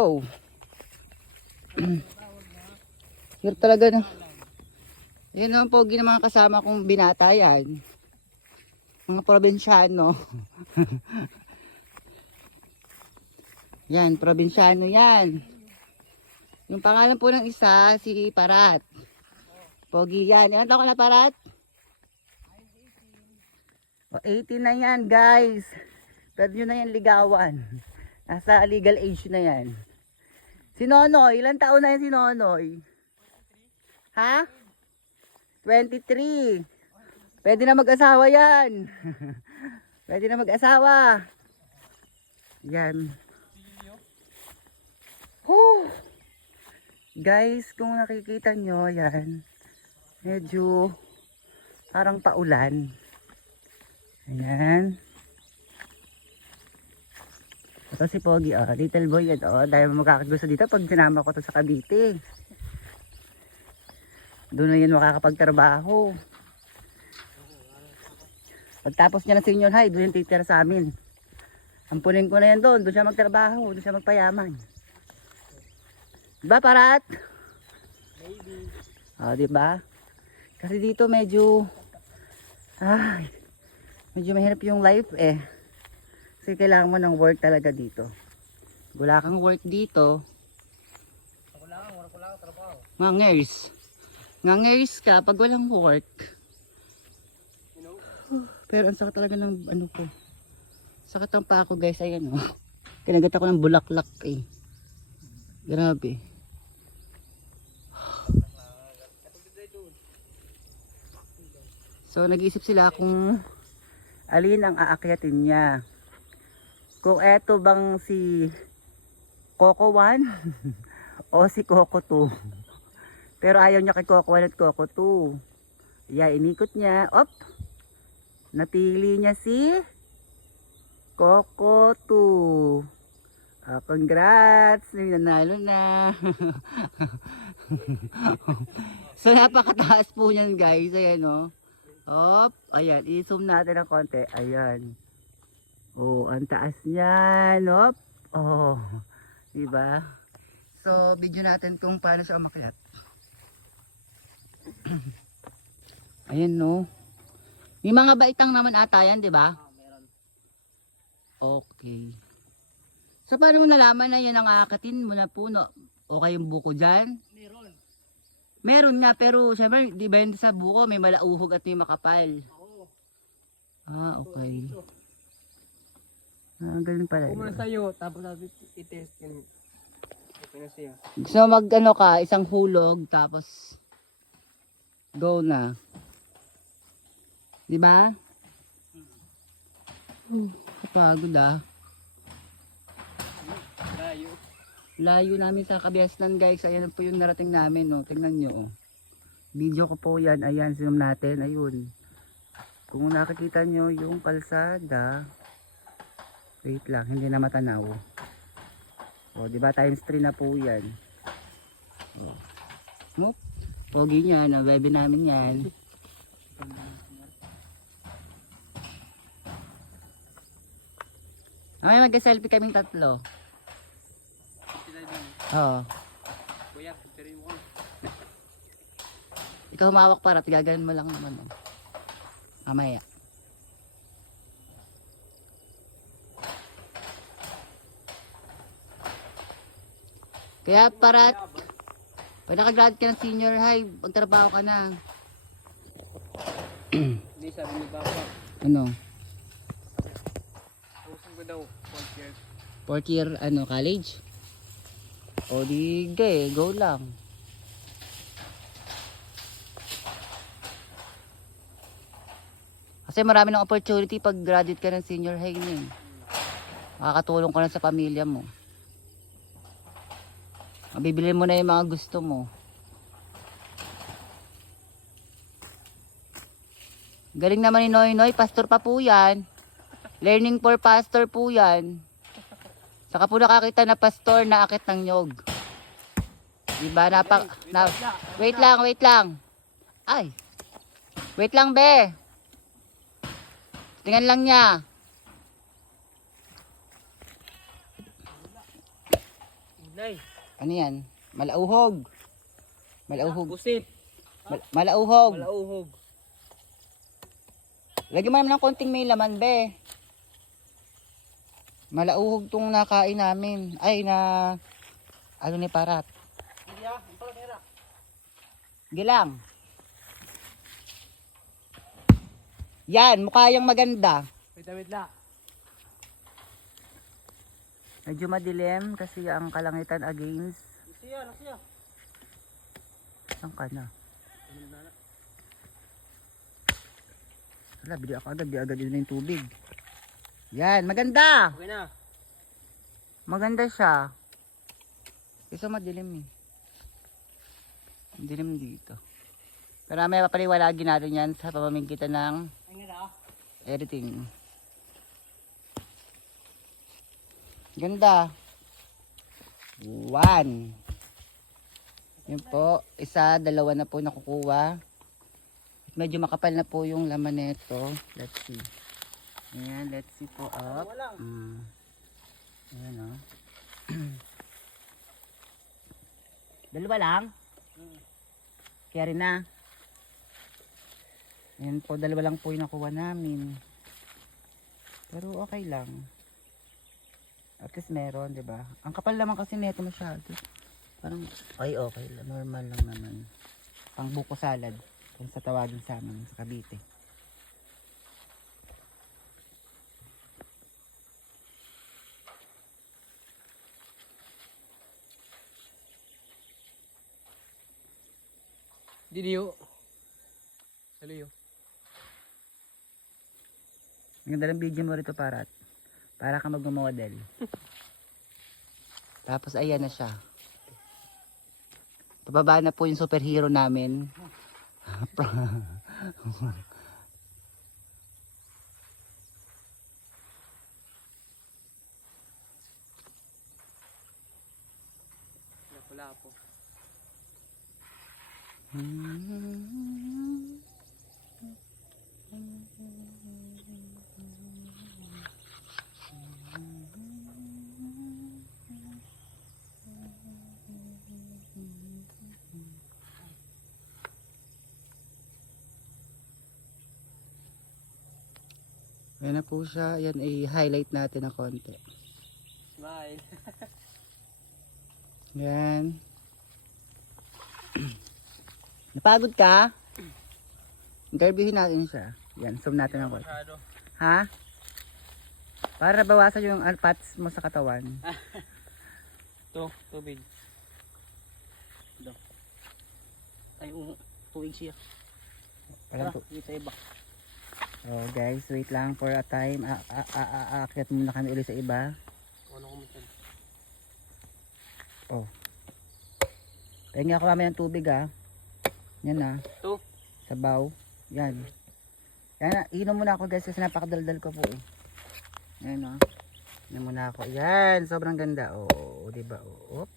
Oh. Here talaga na. Yan ang pogi ng mga kasama kong binata yan. Mga probinsyano. Yan, probinsyano yan. Yung pangalan po ng isa, si Parat. Pogi yan. Ilan taon ka na, Parat? 18 na yan, guys. Pwede nyo na yan ligawan. Nasa legal age na yan. Si Nonoy, ilan taon na yan si Nonoy? Ha? 23. Pwede na mag-asawa yan. Pwede na mag-asawa. Yan. Whew. Guys, kung nakikita nyo, yan. Medyo parang paulan. Ayan. Ito si Pogi, oh. Little boy yan, oh. Dahil makakagusto dito pag sinama ko to sa Cavite. Doon na yan makakapagtrabaho. Pagtapos niya ng senior high, doon yung titira sa amin. Ampunin ko na yan doon. Doon siya magtrabaho. Doon siya magpayaman. Diba, Parat? Maybe. Oh, diba? Kasi dito medyo medyo mahirap yung life eh. Kasi kailangan mo ng work talaga dito. Wala kang work dito. Wala kang trabaho. Ngangers ka pag walang work. You know? Pero ang sakit talaga ng ano ko. Sakit ang pa ako, guys. Ayan oh. Kinagat ako ng bulaklak eh. Grabe. So nag-iisip sila kung alin ang aakyatin niya. Kung eto bang si Coco 1 o si Coco 2. Pero ayaw niya kay Coco 1 at Coco 2. Yeah, inikot niya. Op! Napili niya si Coco 2. Congrats! Nanalo na. So napakataas po niyan, guys. Ayan o. Hop, ayan, i-zoom natin ng konti. Ayan. Oh, ang taas niyan. Hop. Oh, diba? So, video natin kung paano siya umakyat. Ayan, no. May mga baitang naman ata yan, diba? Meron. Okay. So, paano mo nalaman na yun ang aakatin mo na puno? O kayong buko dyan? Meron. Meron nga, pero syempre, di ba yun sa buko, may malauhog at may makapal. Oo. Ah, okay. Ah, ganun pala Kung yun. sa'yo, tapos natin i-test yun. Okay na sa'yo. So mag ano ka, isang hulog, tapos go na. Di ba? Kapagod ah. Layo. Layo namin sa Kabiasnan, guys. Ayan po yung narating namin, no. Tingnan nyo, oh. Video ko po yan. Ayan, zoom natin. Ayun. Kung nakikita nyo yung kalsada. Wait lang, hindi na matanaw. O, diba times 3 na po yan. O. Pogi niya, na-bebe namin yan. Ay, mag-selfie kaming tatlo. Oo. Kuya, picture mo ko. Ikaw humawak para, tigagalan mo lang naman. Oh. Mamaya. Kaya para pag nakagrad ka ng senior high, magtrabaho ka na. Hindi, sabi ni Papa. Ano? Pusin ko daw. 4 years. 4th year, ano, college? O di, go lang. Kasi marami ng opportunity pag graduate ka ng senior high na eh. Makakatulong ka na sa pamilya mo. Mabibili mo na yung mga gusto mo. Galing naman ni Noy Noy, pastor pa po yan. Learning for pastor po yan. Saka po nakakita na pastor na akit ng nyog. Diba? Wait lang. Ay. Wait lang, be. Tingnan lang niya. Day. Ano yan? Malauhog. Malauhog. Pusit. Malauhog. Malauhog. Lagyan mo naman ng konting may laman, be. Malauhog tong nakain namin. Ay, na... Ano ni parat? Hindi ah. Ang pala nera. Gilang. Yan, mukha yung maganda. Wait lang. Medyo madilim kasi ang kalangitan against. Siya. Saan ka na? Wala, bili ako agad. Di agad yun na yung tubig. Yan, maganda. Okay na. Maganda siya. Isa madilim eh. Dilim dito. Pero may papaliwalagin natin yan sa pamamagitan ng Ay nga editing. Ganda. 1. Yun po. Isa, dalawa na po nakukuha. Medyo makapal na po yung laman nito. Let's see. Ayan, let's see po up. Ayan o. Dalawa lang? Kaya rin na. Ayan po, dalawa lang po yung nakuha namin. Pero okay lang. At least meron, di ba? Ang kapal naman kasi neto masyado. Parang, ay okay lang. Normal lang naman. Pang buko salad. Kung sa tawagin sa amin sa Cavite. Didiyo. Saliyo. Ang ganda ng video mo rito, Parat. Para ka mag-model. Tapos ayan na siya. Pababa na po yung superhero namin. Wala po. Ayan na po siya. Ayan, i-highlight natin ng konti. Smile. Ayan. Napagod ka? Interviewin natin siya. Yan, zoom natin ang konti. Masyado. Ha? Para bawasan yung alpats mo sa katawan. Ito, tubig. Ito. Ay, tuig siya. Parang to. Dito sa iba. Oh guys, wait lang for a time. Aakyat muna kami ulit sa iba. Ano ko man. Oh. Pahingi ako kami ng tubig ah. Yan na. Ito. Sabaw. Yan. Yan na. Inom muna ako guys kasi napakadaldal ko po eh. Yan oh. Inom muna ako. Yan. Sobrang ganda. Oh, diba? Oh.